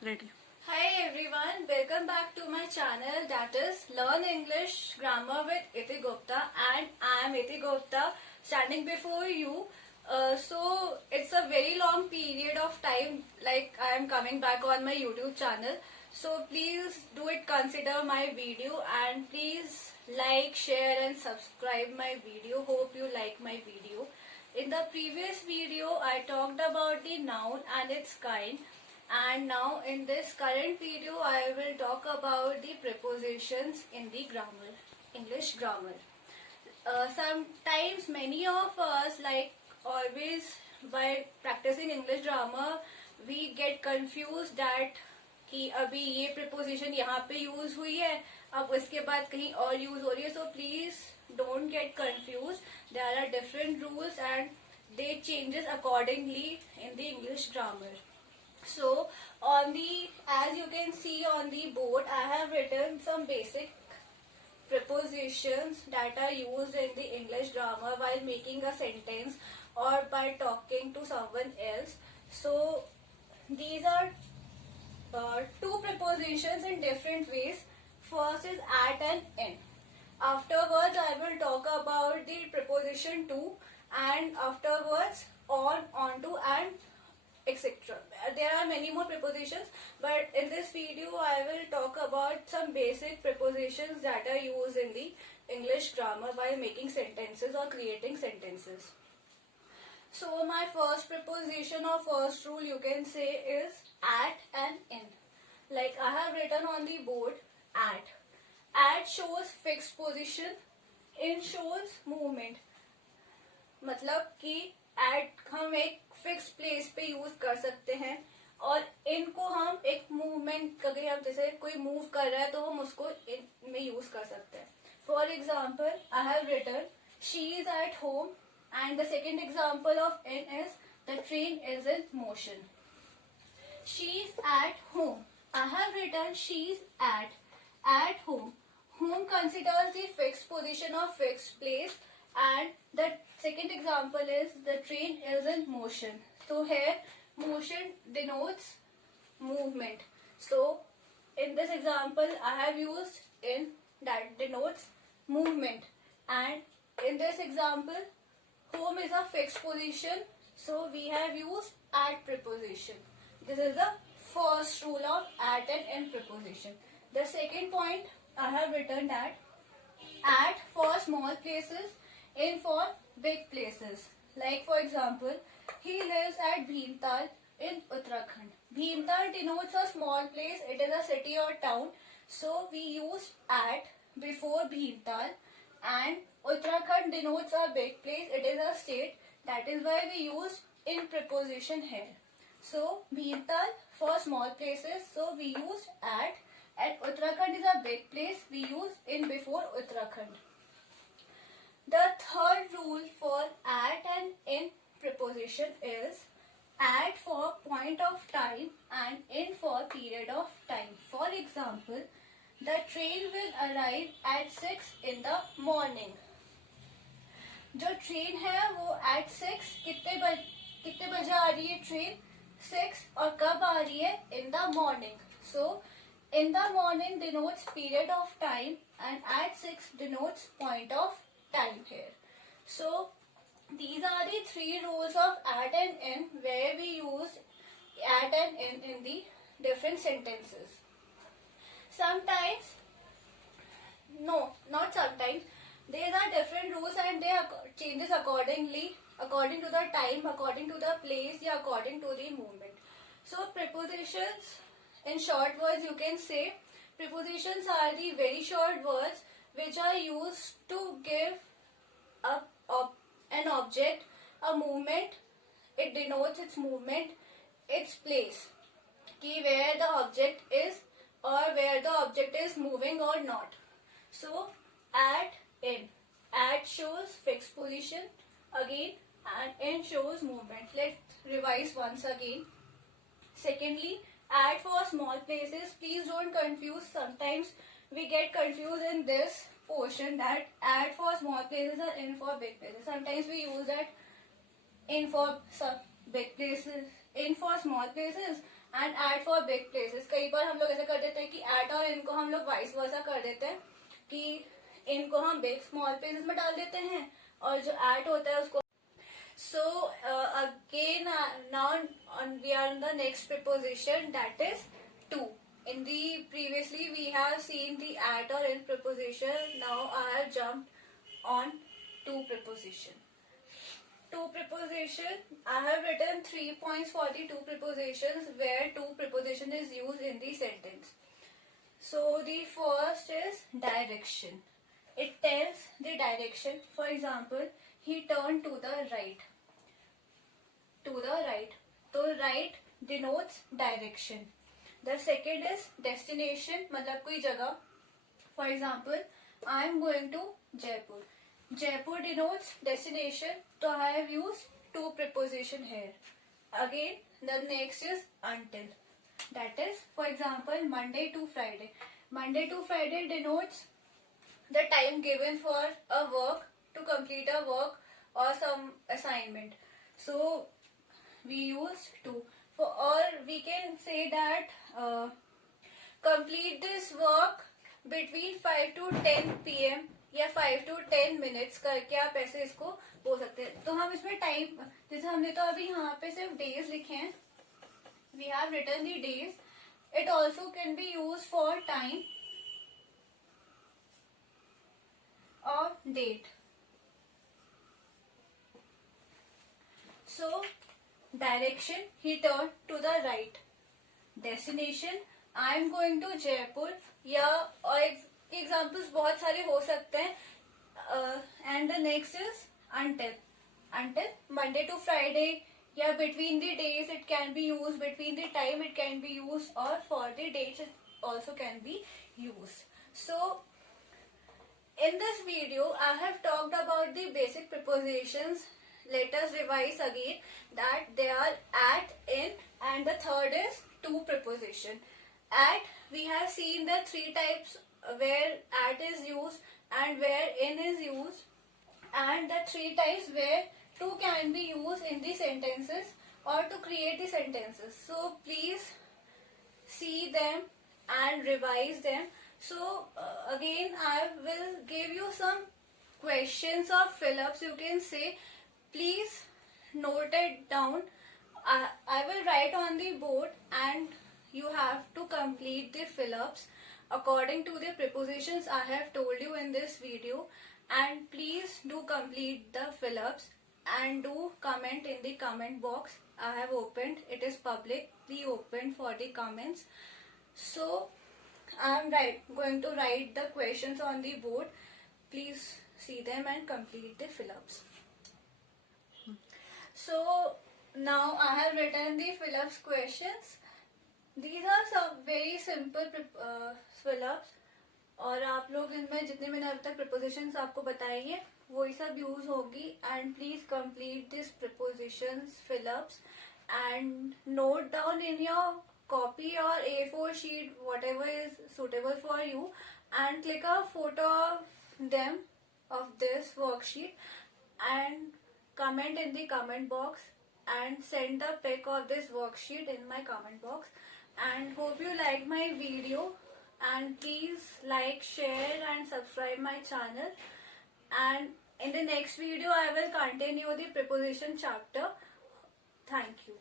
Ready. Hi everyone, welcome back to my channel, that is Learn English Grammar with Iti Gupta, and I am Iti Gupta standing before you. So it's a very long period of time like I am coming back on my YouTube channel. So please do it, consider my video, and please like, share and subscribe my video. Hope you like my video. In the previous video I talked about the noun and its kind, and now in this current video I will talk about the prepositions in the grammar, English grammar. Sometimes many of us, like always by practicing English grammar, we get confused that कि अभी ये preposition यहाँ पे use हुई है, अब उसके बाद कहीं और use हो रही है. So please don't get confused. There are different rules and they changes accordingly in the English grammar. So as you can see on the board, I have written some basic prepositions that are used in the English grammar while making a sentence or by talking to someone else. So these are two prepositions in different ways. First is at and in. Afterwards I will talk about the preposition to, and afterwards on, onto and etc. There are many more prepositions, but in this video I will talk about some basic prepositions that are used in the English grammar while making sentences or creating sentences. So my first preposition or first rule you can say is at and in. Like I have written on the board, at. At shows fixed position, in shows movement. मतलब कि at हम एक fix place पे use कर सकते हैं, और इनको हम एक मूवमेंट, अगर हम जैसे कोई मूव कर रहा है तो हम उसको इन में यूज कर सकते हैं. For example I have written she is at home, and the second example of in is the train is in motion. She is at home, I have written she is at home. Home considers the fixed position or fixed place, and the second example is the train is in motion. So here motion denotes movement. So in this example I have used in, that denotes movement, and in this example home is a fixed position, so we have used at preposition. This is the first rule of at and in preposition. The second point I have written that at for small places, in for big places. Like for example, he lives at Bhimtal in Uttarakhand. Bhimtal denotes a small place, it is a city or town. So we use at before Bhimtal, and Uttarakhand denotes a big place, it is a state. That is why we use in preposition here. So Bhimtal for small places, so we use at. And Uttarakhand is a big place, we use in before Uttarakhand. The third rule for at and in preposition is at for point of time and in for period of time. For example, the train will arrive at 6 in the morning. जो train है वो at 6 कितने बजे आ रही है train? 6. और कब आ रही है? In the morning. So in the morning denotes period of time, and at 6 denotes point of time here. So these are the three rules of at and in, where we use at and in the different sentences. Sometimes, no, not sometimes, there are different rules and they are changes accordingly, according to the time, according to the place, yeah, according to the movement. So prepositions, in short words you can say, prepositions are the very short words which are used to give an object a movement. It denotes its movement, its place, कि where the object is or where the object is moving or not. So at, in. At shows fixed position again, and in shows movement. Let's revise once again. Secondly, at for small places, please don't confuse. Sometimes we get confused in this portion that at for small places and in for big places. Sometimes we use that in for some big places, in for small places and at for big places. कई बार हम लोग ऐसा कर देते हैं कि eight और इन को हम लोग वाइस वर्सा कर देते हैं कि इनको हम बिग स्मॉल प्लेसेस में डाल देते हैं और जो एट होता है उसको. So again now we are on the next preposition, that is to. In the previously we have seen the at or in preposition. Now I have jumped on to preposition. To preposition, I have written 3 points for the to prepositions where to preposition is used in the sentence. So the first is direction. It tells the direction. For example, he turned to the right. To the right. So right denotes direction. The second is destination, मतलब कोई जगह. For example, I am going to Jaipur. Jaipur denotes destination, so I have used to preposition here. Again, the next is until. That is, for example, Monday to Friday. Monday to Friday denotes the time given for a work, to complete a work or some assignment. So we use to. Or we can say that complete this work between 5 to 10 pm या 5 to 10 minutes करके आप ऐसे इसको बोल सकते हैं. तो हम इसमें टाइम, जैसे हमने तो अभी यहाँ पे सिर्फ डेज लिखे हैं, we have written the days. It also can be used for time or date. So direction, he turned to the right. Destination, I am going to Jaipur. या और एग्जाम्पल्स बहुत सारे हो सकते हैं. And the next is until. Until Monday to Friday, या between the days it can be used, between the time it can be used, or for the dates it also can be used. So in this video I have talked about the basic prepositions. Let us revise again that they are at, in, and the third is to preposition. At, we have seen the 3 types where at is used and where in is used, and the 3 types where to can be used in the sentences or to create the sentences. So please see them and revise them. So again I will give you some questions or fill-ups, you can say. Please note it down. I will write on the board and you have to complete the fill-ups according to the prepositions I have told you in this video. And please do complete the fill-ups and do comment in the comment box. I have opened, it is publicly open for the comments. So I am going to write the questions on the board. Please see them and complete the fill-ups. So now I have written the fill-ups questions. These are some very simple fill-ups. और आप लोग इनमें जितने मैंने अभी तक prepositions आपको बताई है वही सब यूज होगी. And please complete this prepositions fill-ups and note down in your copy or A4 sheet whatever is suitable for you, and click a photo of them, of this worksheet, and comment in the comment box and send the pic of this worksheet in my comment box. And hope you like my video, and please like, share and subscribe my channel. And in the next video I will continue the preposition chapter. Thank you.